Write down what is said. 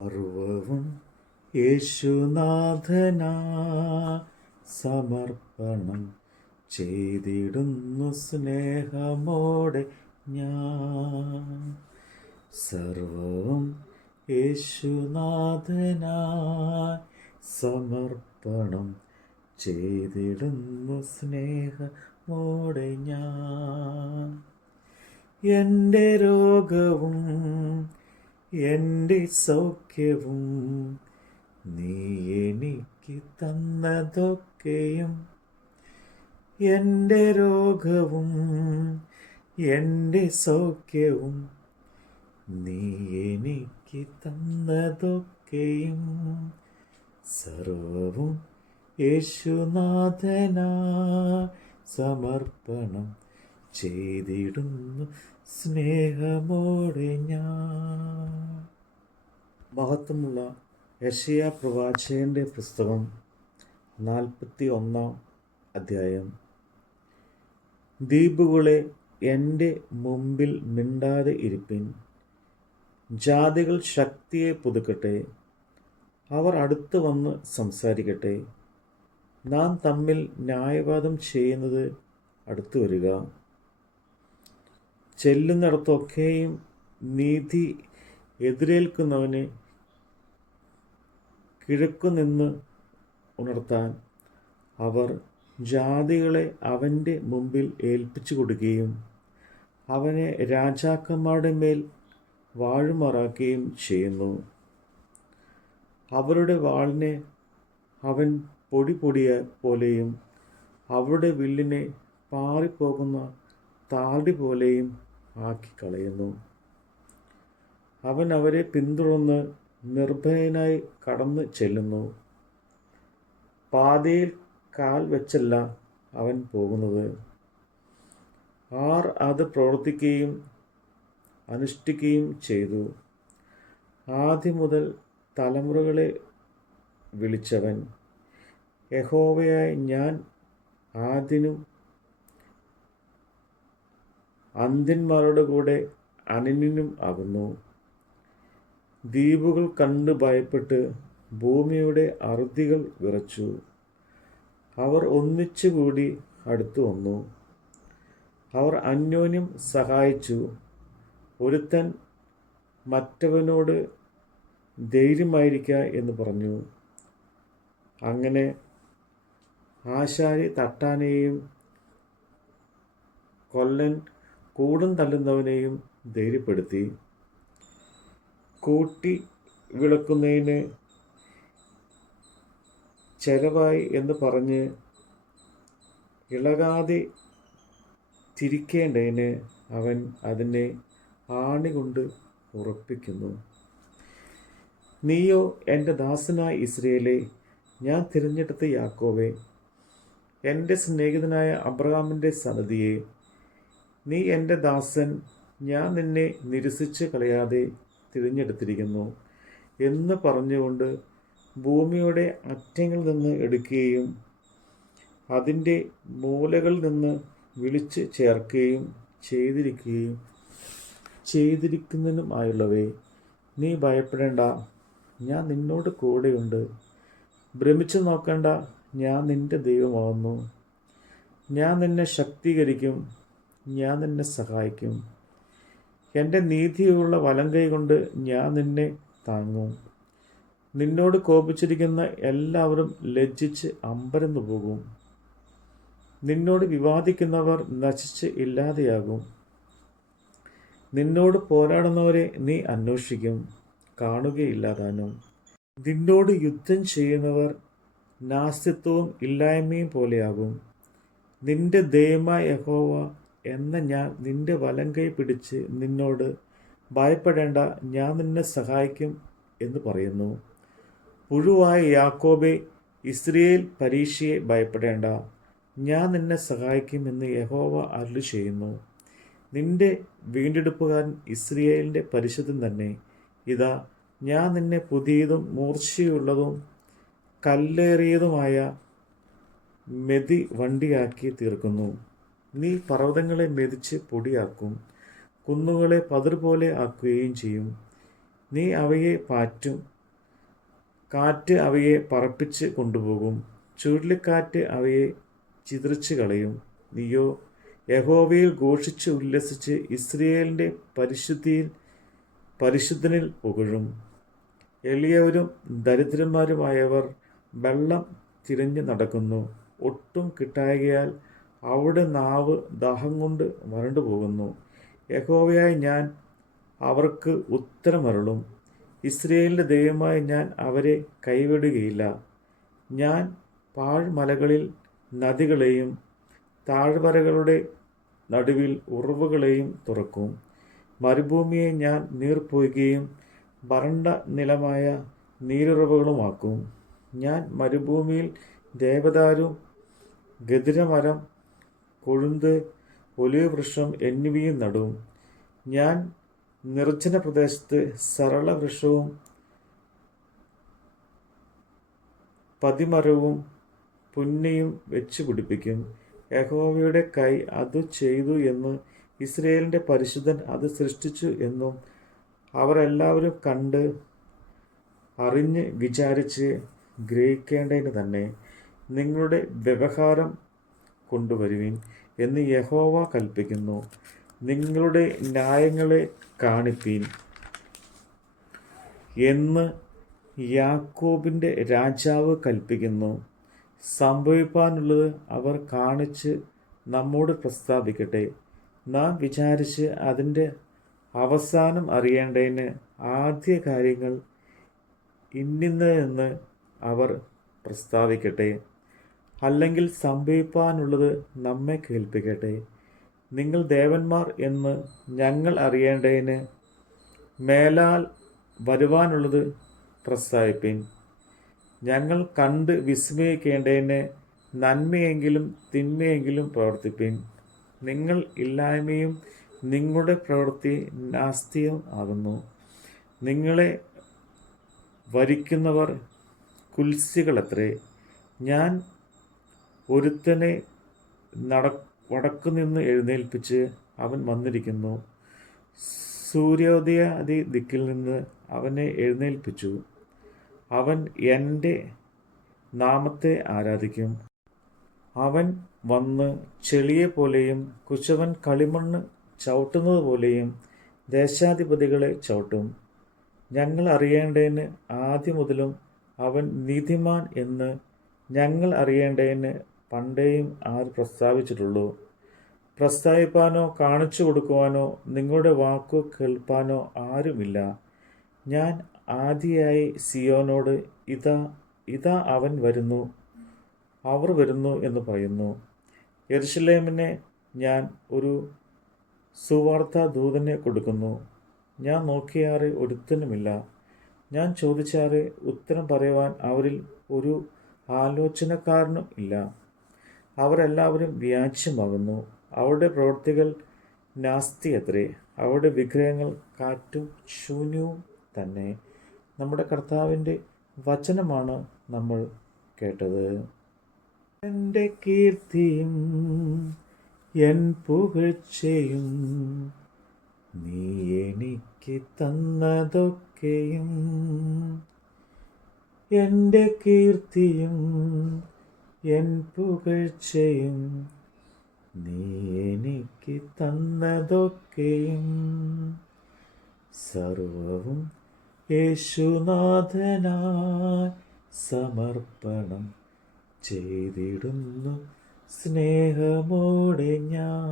സർവവും യേശുനാഥനാ സമർപ്പണം ചെയ്തിടുന്നു സ്നേഹമോടെ ഞാൻ. സർവവും യേശുനാഥനാ സമർപ്പണം ചെയ്തിടുന്നു സ്നേഹമോടെ ഞാൻ. എൻ്റെ രോഗവും എൻ്റെ സൗഖ്യവും നീ എനിക്ക് തന്നതൊക്കെയും. എൻ്റെ രോഗവും എൻ്റെ സൗഖ്യവും നീ എനിക്ക് തന്നതൊക്കെയും. സർവവും യേശുനാഥനാ സമർപ്പണം ചെയ്തിടുന്നു സ്നേഹമോടെ ഞാൻ. മഹത്വമുള്ള യെശയ്യാ പ്രവാചകന്റെ പുസ്തകം 41 അധ്യായം. ദ്വീപുകളെ എൻ്റെ മുമ്പിൽ മിണ്ടാതെ ഇരിപ്പിൻ. ജാതികൾ ശക്തിയെ പുതുക്കട്ടെ, അവർ അടുത്ത് വന്ന് സംസാരിക്കട്ടെ. നാം തമ്മിൽ ന്യായവാദം ചെയ്യുന്നത് അടുത്തു വരിക. ചെല്ലുന്നിടത്തൊക്കെയും നീതി എതിരേൽക്കുന്നവന് കിഴക്കുനിന്ന് ഉണർത്താൻ അവർ ജാതികളെ അവൻ്റെ മുമ്പിൽ ഏൽപ്പിച്ചു കൊടുക്കുകയും അവനെ രാജാക്കന്മാരുടെ മേൽ വാഴുമാറാക്കുകയും ചെയ്യുന്നു. അവരുടെ വാളിനെ അവൻ പൊടി പോലെയും അവരുടെ വില്ലിനെ പാറിപ്പോകുന്ന താടി പോലെയും ആക്കിക്കളയുന്നു. അവൻ അവരെ പിന്തുടർന്ന് നിർഭയനായി കടന്നു ചെല്ലുന്നു. പാതയിൽ കാൽ വെച്ചല്ല അവൻ പോകുന്നത്. ആർ അത് പ്രവർത്തിക്കുകയും അനുഷ്ഠിക്കുകയും ചെയ്തു. ആദ്യം മുതൽ തലമുറകളെ വിളിച്ചവൻ, യഹോവയായ ഞാൻ ആദ്യനും അന്ത്യന്മാരുടെ കൂടെ അനന്യനും ആകുന്നു. ദ്വീപുകൾ കണ്ട് ഭയപ്പെട്ട് ഭൂമിയുടെ അറുതികൾ വിറച്ചു. അവർ ഒന്നിച്ചുകൂടി അടുത്തു വന്നു. അവർ അന്യോന്യം സഹായിച്ചു. ഒരുത്തൻ മറ്റവനോട് ധൈര്യമായിരിക്ക എന്ന് പറഞ്ഞു. അങ്ങനെ ആശാരി തട്ടാനെയും കൊല്ലൻ കൂടും തള്ളുന്നവനെയും ധൈര്യപ്പെടുത്തി. കൂട്ടി വിളക്കുന്നതിന് ചെലവായി എന്ന് പറഞ്ഞ് ഇളകാതെ തിരിക്കേണ്ടതിന് അവൻ അതിനെ ആണി കൊണ്ട് ഉറപ്പിക്കുന്നു. നീയോ എൻ്റെ ദാസനായ ഇസ്രയേലേ, ഞാൻ തിരഞ്ഞെടുത്ത യാക്കോബേ, എൻ്റെ സ്നേഹിതനായ അബ്രഹാമിൻ്റെ സന്തതിയെ, നീ എൻ്റെ ദാസൻ, ഞാൻ നിന്നെ നിരസിച്ച് കളയാതെ തിരഞ്ഞെടുത്തിരിക്കുന്നു എന്ന് പറഞ്ഞുകൊണ്ട് ഭൂമിയുടെ അറ്റങ്ങളിൽ നിന്ന് എടുക്കുകയും അതിൻ്റെ മൂലകളിൽ നിന്ന് വിളിച്ച് ചേർക്കുകയും ചെയ്തിരിക്കുന്നതിനുമായുള്ളവേ, നീ ഭയപ്പെടേണ്ട, ഞാൻ നിന്നോട് കൂടെയുണ്ട്. ഭ്രമിച്ചു നോക്കേണ്ട, ഞാൻ നിൻ്റെ ദൈവമാകുന്നു. ഞാൻ നിന്നെ ശക്തീകരിക്കും, ഞാൻ നിന്നെ സഹായിക്കും. എൻ്റെ നീതിയുള്ള വലങ്കൈ കൊണ്ട് ഞാൻ നിന്നെ താങ്ങും. നിന്നോട് കോപിച്ചിരിക്കുന്ന എല്ലാവരും ലജ്ജിച്ച് അമ്പരന്നു പോകും. നിന്നോട് വിവാദിക്കുന്നവർ നശിച്ച് ഇല്ലാതെയാകും. നിന്നോട് പോരാടുന്നവരെ നീ അന്വേഷിക്കും, കാണുകയില്ലാതാനും. നിന്നോട് യുദ്ധം ചെയ്യുന്നവർ നാസ്തിത്വവും ഇല്ലായ്മയും പോലെയാകും. നിന്റെ ദൈവമായ യഹോവ എന്ന ഞാൻ നിന്റെ വലങ്കൈ പിടിച്ച് നിന്നോട് ഭയപ്പെടേണ്ട, ഞാൻ നിന്നെ സഹായിക്കും എന്ന് പറയുന്നു. പുഴുവായ യാക്കോബേ, ഇസ്രയേൽ പരീക്ഷയെ ഭയപ്പെടേണ്ട, ഞാൻ നിന്നെ സഹായിക്കും എന്ന് യഹോവ അരുളി ചെയ്യുന്നു. നിന്റെ വീണ്ടെടുപ്പുകാരൻ ഇസ്രയേലിൻ്റെ പരിശുദ്ധൻ തന്നെ. ഇതാ, ഞാൻ നിന്നെ പുതിയതും മൂർച്ചയുള്ളതും കല്ലേറിയതുമായ മെതി വണ്ടിയാക്കി തീർക്കുന്നു. നീ പർവ്വതങ്ങളെ മെതിച്ച് പൊടിയാക്കും, കുന്നുകളെ പതിർ പോലെ ആക്കുകയും ചെയ്യും. നീ അവയെ പാറ്റും, കാറ്റ് അവയെ പറപ്പിച്ച് കൊണ്ടുപോകും, ചുഴലിക്കാറ്റ് അവയെ ചിതറിച്ച് കളയും. നീയോ യഹോവയിൽ ഘോഷിച്ച് ഉല്ലസിച്ച് ഇസ്രയേലിൻ്റെ പരിശുദ്ധനിൽ പുകഴും. എളിയവരും ദരിദ്രന്മാരുമായവർ വെള്ളം തിരഞ്ഞു നടക്കുന്നു. ഒട്ടും കിട്ടായ്കയാൽ അവരുടെ നാവ് ദാഹം കൊണ്ട് വരണ്ടു പോകുന്നു. യഹോവയായ ഞാൻ അവർക്ക് ഉത്തരമരുളും. ഇസ്രയേലിൻ്റെ ദൈവമായി ഞാൻ അവരെ കൈവിടുകയില്ല. ഞാൻ പാഴ്മലകളിൽ നദികളെയും താഴ്വരകളുടെ നടുവിൽ ഉറവുകളെയും തുറക്കും. മരുഭൂമിയെ ഞാൻ നീർപ്പൊയ്കയും വരണ്ട നിലമായ നീരുറവുകളുമാക്കും. ഞാൻ മരുഭൂമിയിൽ ദേവദാരു, ഗദിരമരം, കൊഴുന്ത്, ഒലിവ് വൃക്ഷം എന്നിവയും നടും. ഞാൻ നിർജ്ജന പ്രദേശത്ത് സരളവൃക്ഷവും പതിമരവും പുന്നയും വെച്ച് പിടിപ്പിക്കും. യഹോവയുടെ കൈ അത് ചെയ്തു എന്നും ഇസ്രയേലിൻ്റെ പരിശുദ്ധൻ അത് സൃഷ്ടിച്ചു എന്നും അവരെല്ലാവരും കണ്ട് അറിഞ്ഞ് വിചാരിച്ച് ഗ്രഹിക്കേണ്ടതിന് തന്നെ നിങ്ങളുടെ വ്യവഹാരം കൊണ്ടുവരുവിൻ എന്ന് യഹോവ കൽപ്പിക്കുന്നു. നിങ്ങളുടെ ന്യായങ്ങളെ കാണിപ്പീൻ എന്ന് യാക്കോബിൻ്റെ രാജാവ് കൽപ്പിക്കുന്നു. സംഭവിപ്പാനുള്ളത് അവർ കാണിച്ച് നമ്മോട് പ്രസ്താവിക്കട്ടെ. നാം വിചാരിച്ച് അതിൻ്റെ അവസാനം അറിയേണ്ടതിന് ആദ്യ കാര്യങ്ങൾ ഇന്നിന്നതെന്ന് അവർ പ്രസ്താവിക്കട്ടെ. അല്ലെങ്കിൽ സംഭവിപ്പാനുള്ളത് നമ്മെ കേൾപ്പിക്കട്ടെ. നിങ്ങൾ ദേവന്മാർ എന്ന് ഞങ്ങൾ അറിയേണ്ടതിന് മേലാൽ വരുവാനുള്ളത് പ്രസ്താവിപ്പിൻ. ഞങ്ങൾ കണ്ട് വിസ്മയിക്കേണ്ടതിന് നന്മയെങ്കിലും തിന്മയെങ്കിലും പ്രവർത്തിപ്പിൻ. നിങ്ങൾ ഇല്ലായ്മയും നിങ്ങളുടെ പ്രവൃത്തി നാസ്തിയും ആകുന്നു. നിങ്ങളെ വരിക്കുന്നവർ കുൽസികളത്രേ. ഞാൻ ഒരുത്തനെ വടക്കുനിന്ന് എഴുന്നേൽപ്പിച്ച് അവൻ വന്നിരിക്കുന്നു. സൂര്യോദയാദി ദിക്കിൽ നിന്ന് അവനെ എഴുന്നേൽപ്പിച്ചു. അവൻ എൻ്റെ നാമത്തെ ആരാധിക്കും. അവൻ വന്ന് ചെളിയെപ്പോലെയും കുശവൻ കളിമണ്ണ് ചവിട്ടുന്നത് പോലെയും ദേശാധിപതികളെ ചവിട്ടും. ഞങ്ങൾ അറിയേണ്ടതിന് ആദ്യം മുതലും അവൻ നീതിമാൻ എന്ന് ഞങ്ങൾ അറിയേണ്ടതിന് പണ്ടേയും ആര് പ്രസ്താവിച്ചിട്ടുള്ളൂ? പ്രസ്താവിപ്പാനോ കാണിച്ചു കൊടുക്കുവാനോ നിങ്ങളുടെ വാക്കു കേൾപ്പാനോ ആരുമില്ല. ഞാൻ ആദിയായി സിയോനോട് ഇതാ ഇതാ അവൻ വരുന്നു, അവർ വരുന്നു എന്ന് പറയുന്നു. യെരുശലേമിനെ ഞാൻ ഒരു സുവാർത്താ ദൂതനെ കൊടുക്കുന്നു. ഞാൻ നോക്കിയാറ് ഒരുത്തനുമില്ല. ഞാൻ ചോദിച്ചാറ് ഉത്തരം പറയുവാൻ അവരിൽ ഒരു ആലോചനക്കാരനും ഇല്ല. അവരെല്ലാവരും വ്യാജ്യമാകുന്നു. അവരുടെ പ്രവൃത്തികൾ നാസ്തിയത്രേ. അവരുടെ വിഗ്രഹങ്ങൾ കാറ്റും ശൂന്യവും തന്നെ. നമ്മുടെ കർത്താവിൻ്റെ വചനമാണ് നമ്മൾ കേട്ടത്. എൻ്റെ കീർത്തിയും എൻ പുകഴ്ചയും നീ എനിക്ക് തന്നതൊക്കെയും. എൻ്റെ കീർത്തിയും എൻ പുകഴ്ചയും നീ എനിക്ക് തന്നതൊക്കെയും. സർവവും യേശുനാഥനായി സമർപ്പണം ചെയ്തിടുന്നു സ്നേഹമോടെ ഞാൻ.